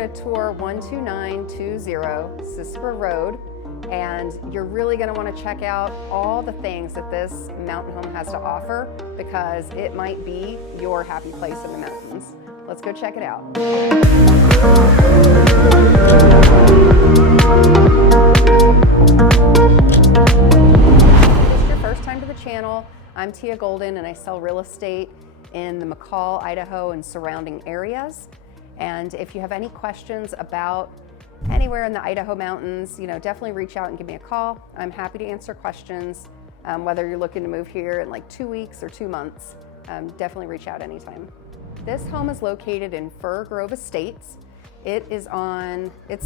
going to tour 12920 Siscra Road, and you're really going to want to check out all the things that this mountain home has to offer, because it might be your happy place in the mountains. Let's go check it out. If this is your first time to the channel, I'm Teia Golden, and I sell real estate in the McCall, Idaho, and surrounding areas. And if you have any questions about anywhere in the Idaho mountains, definitely reach out and give me a call. I'm happy to answer questions, whether you're looking to move here in like 2 weeks or 2 months. Definitely reach out anytime. This home is located in Fir Grove Estates. It's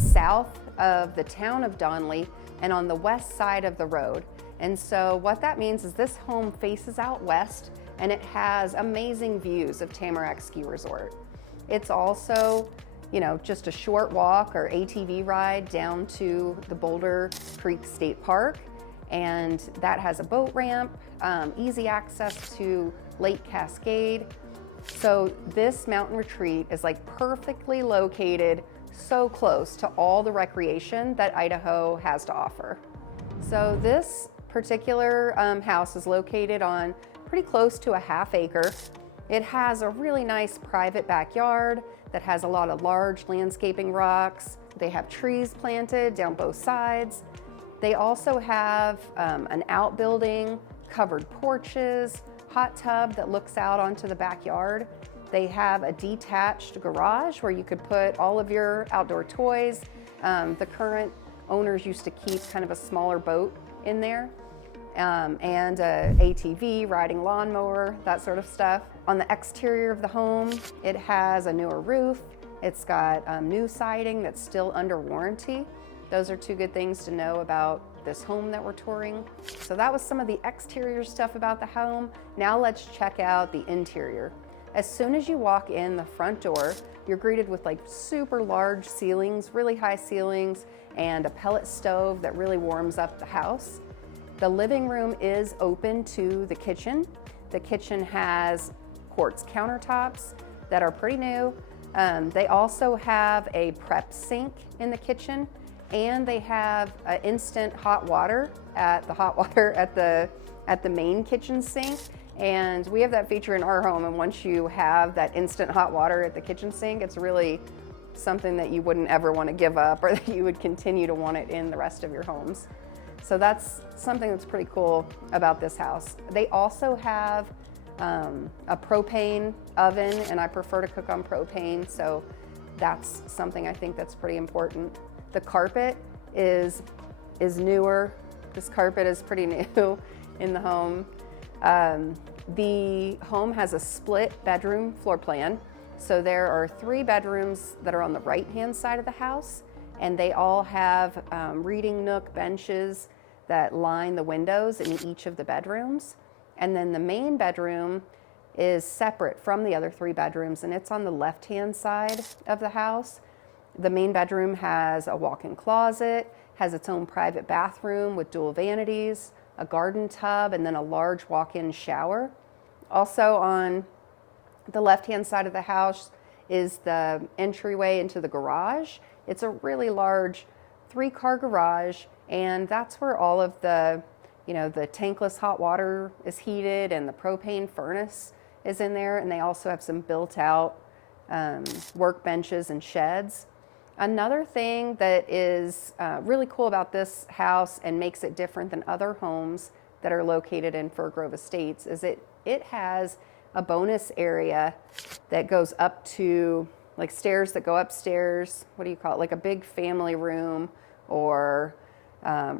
south of the town of Donnelly and on the west side of the road. And so what that means is this home faces out west, and it has amazing views of Tamarack Ski Resort. It's also, just a short walk or ATV ride down to the Boulder Creek State Park, and that has a boat ramp, easy access to Lake Cascade. So this mountain retreat is like perfectly located, so close to all the recreation that Idaho has to offer. So this particular house is located on pretty close to a ½ acre. It has a really nice private backyard that has a lot of large landscaping rocks. They have trees planted down both sides. They also have an outbuilding, covered porches, hot tub that looks out onto the backyard. They have a detached garage where you could put all of your outdoor toys. The current owners used to keep kind of a smaller boat in there. And a ATV, riding lawnmower, that sort of stuff. On the exterior of the home, it has a newer roof. It's got new siding that's still under warranty. Those are 2 good things to know about this home that we're touring. So that was some of the exterior stuff about the home. Now let's check out the interior. As soon as you walk in the front door, you're greeted with like super large ceilings, really high ceilings, and a pellet stove that really warms up the house. The living room is open to the kitchen. The kitchen has quartz countertops that are pretty new. They also have a prep sink in the kitchen, and they have instant hot water at the main kitchen sink. And we have that feature in our home, and once you have that instant hot water at the kitchen sink, it's really something that you wouldn't ever want to give up, or that you would continue to want it in the rest of your homes. So that's something that's pretty cool about this house. They also have a propane oven, and I prefer to cook on propane, so that's something I think that's pretty important. The carpet is newer. This carpet is pretty new in the home. The home has a split bedroom floor plan. So there are 3 bedrooms that are on the right-hand side of the house, and they all have reading nook benches that line the windows in each of the bedrooms. And then the main bedroom is separate from the other 3 bedrooms, and it's on the left-hand side of the house. The main bedroom has a walk-in closet, has its own private bathroom with dual vanities, a garden tub, and then a large walk-in shower. Also on the left-hand side of the house is the entryway into the garage. It's a really large 3-car garage, and that's where all of the tankless hot water is heated, and the propane furnace is in there, and they also have some built-out workbenches and sheds. Another thing that is really cool about this house and makes it different than other homes that are located in Fir Grove Estates is it has a bonus area that goes up to, like, stairs that go upstairs. What do you call it? Like a big family room or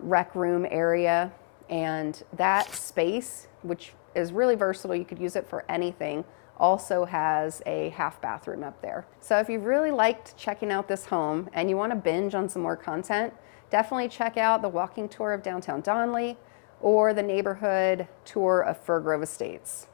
rec room area. And that space, which is really versatile, you could use it for anything, also has a half bathroom up there. So if you really liked checking out this home and you want to binge on some more content, definitely check out the walking tour of downtown Donnelly or the neighborhood tour of Fir Grove Estates.